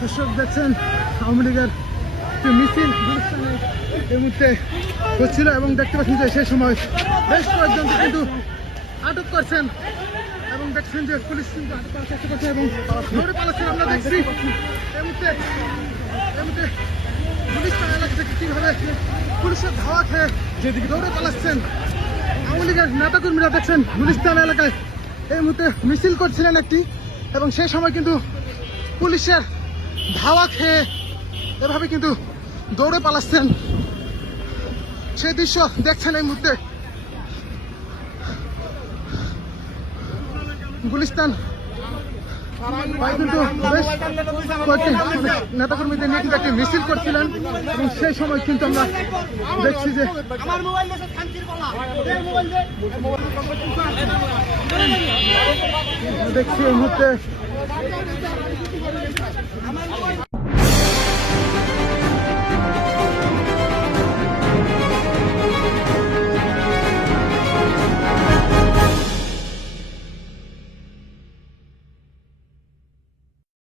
দর্শক দেখছেন আওয়ামী লীগের মিছিল গুলিস্তানে এই মুহূর্তে হচ্ছিল এবং দেখতে পাচ্ছেন যে সেই সময় বেশ কয়েকজনকে কিন্তু আটক করছেন এবং দেখছেন যে পুলিশ কিন্তু আটক করার চেষ্টা করছে এবং দৌড়ে পালাচ্ছেন। আমরা দেখছি এই মুহূর্তে গুলিস্তান এলাকা থেকে কিভাবে পুলিশের ধাওয়া খেয়ে যেদিকে দৌড়ে পালাচ্ছেন আওয়ামী লীগের নেতাকর্মীরা। দেখছেন গুলিস্তান এলাকায় এই মুহূর্তে মিছিল করছিলেন একটি এবং সেই সময় কিন্তু পুলিশের ধাওয়া খেয়ে এভাবে কিন্তু দৌড়ে পালাচ্ছেন। সেই দৃশ্য দেখছেন এই মুহূর্তে গুলিস্তান কিন্তু বেশ কয়েকটি নেতাকর্মীদের নিয়ে কিন্তু একটি মিছিল করছিলেন এবং সেই সময় কিন্তু আমরা দেখছি যে দেখছি এই মুহূর্তে